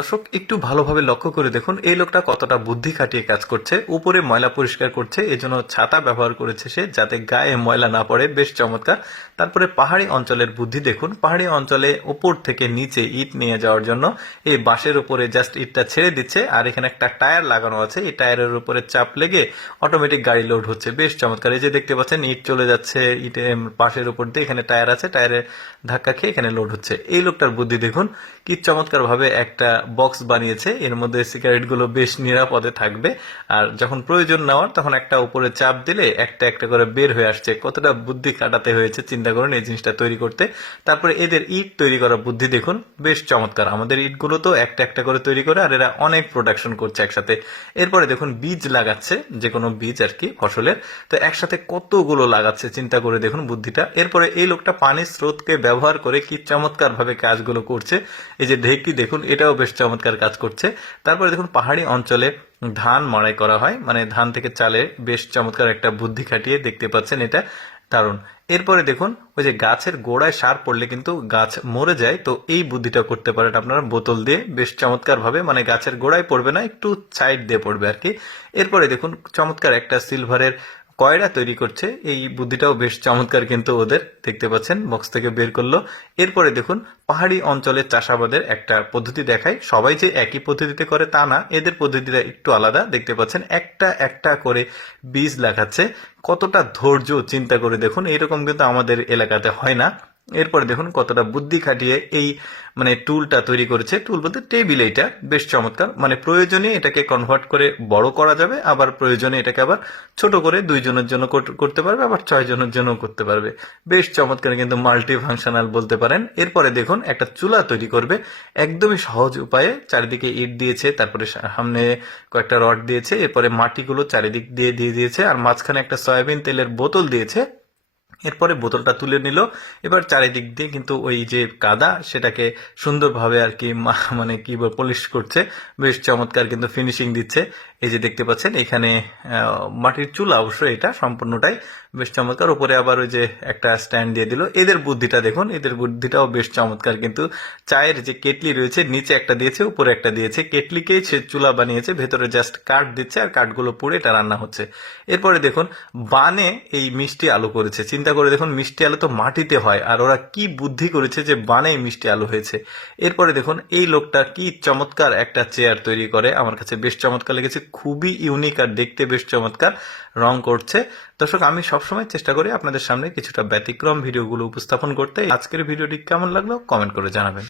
দর্শক একটু ভালোভাবে লক্ষ্য করে দেখুন এই লোকটা কতটা বুদ্ধি খাটিয়ে কাজ করছে। উপরে ময়লা পরিষ্কার করছে, এজন্য ছাতা ব্যবহার করেছে সে, যাতে গায়ে ময়লা না পড়ে। বেশ চমৎকার। তারপরে পাহাড়ি অঞ্চলের বুদ্ধি দেখুন। পাহাড়ি অঞ্চলে উপর থেকে নিচে ইট নিয়ে যাওয়ার জন্য এই বাঁশের উপরে জাস্ট ইটটা ছেড়ে দিচ্ছে, আর এখানে একটা টায়ার লাগানো আছে। এই টায়ারের উপরে চাপ লেগে অটোমেটিক গাড়ি লোড হচ্ছে। বেশ চমৎকার। এই যে দেখতে পাচ্ছেন ইট চলে যাচ্ছে ইটের পাশের উপর দিয়ে, এখানে টায়ার আছে, টায়ারে ধাক্কা খেয়ে এখানে লোড হচ্ছে। এই লোকটার বুদ্ধি দেখুন, কি চমৎকার ভাবে একটা বক্স বানিয়েছে। এর মধ্যে সিগারেট গুলো বেশ নিরাপদে থাকবে, আর যখন প্রয়োজন নেওয়ার তখন একটা উপরে চাপ দিলে একটা একটা করে বের হয়ে আসছে। কতটা বুদ্ধি খাটাতে হয়েছে চিন্তা করুন এই জিনিসটা তৈরি করতে। তারপরে এদের ইট তৈরি করার বুদ্ধি দেখুন, বেশ চমৎকার। আমাদের ইটগুলো তো একটা একটা করে তৈরি করে, আর এরা অনেক প্রোডাকশন করছে একসাথে। এরপরে দেখুন বীজ লাগাচ্ছে, যে কোনো বীজ আর কি ফসলের, তো একসাথে কতগুলো লাগাচ্ছে চিন্তা করে দেখুন বুদ্ধিটা। এরপরে এই লোকটা পানির স্রোতকে ব্যবহার করে কি চমৎকার ভাবে কাজগুলো করছে। এই যে ঢেকি দেখুন, এটাও বেশ চমৎকার কাজ করছে। তারপরে দেখুন পাহাড়ি অঞ্চলে ধান মাড়াই করা হয়, মানে ধান থেকে চালে, বেশ চমৎকার একটা বুদ্ধি খাটিয়ে দেখতে পাচ্ছেন, এটা দারুণ। এরপরে দেখুন ওই যে গাছের গোড়ায় সার পড়লে কিন্তু গাছ মরে যায়, তো এই বুদ্ধিটা করতে পারেন আপনারা বোতল দিয়ে, বেশ চমৎকার ভাবে, মানে গাছের গোড়ায় পড়বে না, একটু সাইড দিয়ে পড়বে আর কি। এরপরে দেখুন চমৎকার একটা সিলভারের কয়রা তৈরি করছে। এই বুদ্ধিটাও বেশ চমৎকার, কিন্তু ওদের দেখতে পাচ্ছেন বক্স থেকে বের করলো। এরপরে দেখুন পাহাড়ি অঞ্চলের চাষাবাদের একটা পদ্ধতি দেখায়। সবাই যে একই পদ্ধতিতে করে তা না, এদের পদ্ধতিটা একটু আলাদা। দেখতে পাচ্ছেন একটা একটা করে বীজ লাগাচ্ছে। কতটা ধৈর্য চিন্তা করে দেখুন, এরকম কিন্তু আমাদের এলাকাতে হয় না। এরপরে দেখুন কতটা বুদ্ধি খাটিয়ে এই মানে টুলটা তৈরি করেছে। টুল বলতে টেবিল, এইটা বেশ চমৎকার। মানে প্রয়োজনে এটাকে কনভার্ট করে বড় করা যাবে, আবার প্রয়োজনে এটাকে আবার ছোট করে 2 জনের জন্য করতে পারবে, আবার 6 জনের জন্য করতে পারবে। বেশ চমৎকার, কিন্তু মাল্টি ফাংশনাল বলতে পারেন। এরপরে দেখুন একটা চুলা তৈরি করবে একদমই সহজ উপায়ে। চারিদিকে ইট দিয়েছে, তারপরে সামনে কয়েকটা রড দিয়েছে, এরপরে মাটিগুলো চারিদিক দিয়ে দিয়ে দিয়েছে, আর মাঝখানে একটা সয়াবিন তেলের বোতল দিয়েছে। এরপরে বোতলটা তুলে নিল। এবার চারিদিক দিয়ে কিন্তু ওই যে কাদা, সেটাকে সুন্দরভাবে আর কি মানে কি পলিশ করছে। বেশ চমৎকার কিন্তু ফিনিশিং দিচ্ছে। এই যে দেখতে পাচ্ছেন এখানে মাটির চুলা, অবশ্যই এটা সম্পূর্ণটাই বেশ চমৎকার। উপরে আবার ওই যে একটা স্ট্যান্ড দিয়ে দিল। এদের বুদ্ধিটা দেখুন, এদের বুদ্ধিটাও বেশ চমৎকার। কিন্তু চায়ের যে কেটলি রয়েছে, নিচে একটা দিয়েছে, উপরে একটা দিয়েছে। কেটলিকেই সে চুলা বানিয়েছে, ভেতরে জাস্ট কাঠ দিচ্ছে, আর কাঠগুলো পুড়ে এটা রান্না হচ্ছে। এরপরে দেখুন বানে এই মিষ্টি আলু করেছে। চিন্তা করে দেখুন, মিষ্টি আলু তো মাটিতে হয়, আর ওরা কি বুদ্ধি করেছে যে বানে মিষ্টি আলু হয়েছে। এরপরে দেখুন এই লোকটা কি চমৎকার একটা চেয়ার তৈরি করে, আমার কাছে বেশ চমৎকার লেগেছে। খুবই ইউনিক আর দেখতে বেশ চমৎকার রং করছে। দর্শক আমি সবসময় চেষ্টা করি আপনাদের সামনে কিছুটা ব্যতিক্রম ভিডিওগুলো উপস্থাপন করতে। আজকের ভিডিওটি কেমন লাগলো কমেন্ট করে জানাবেন।